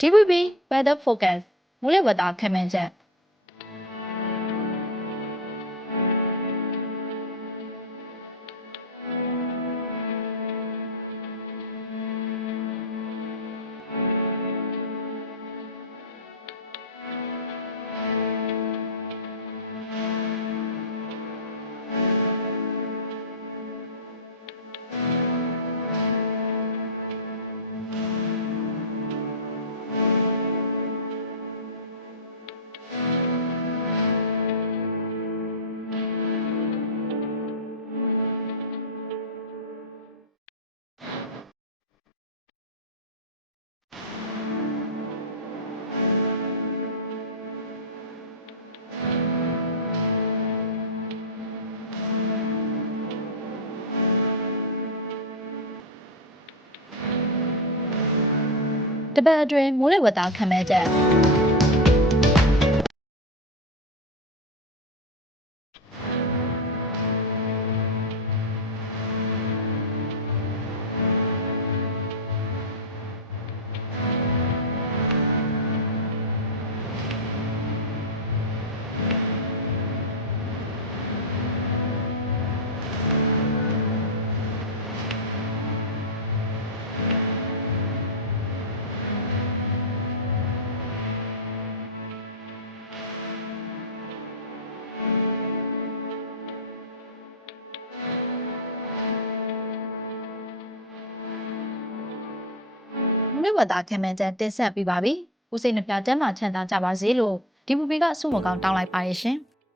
DVB Weather Focus မိုးလေဝသခန့်မှန်းချက် တပတ်အတွင်းမိုးလေဝသခန့်မှန်းချက် မိုးလေဝသခန့်မှန်းချက်တင်ဆက်ပြီးပါပြီ။ဦးစိတ်နှပြကျမ်းမာချမ်းသာကြပါစေလို့ DVB ကဆုမကောင်းတောင်းလိုက်ပါရဲ့ရှင်။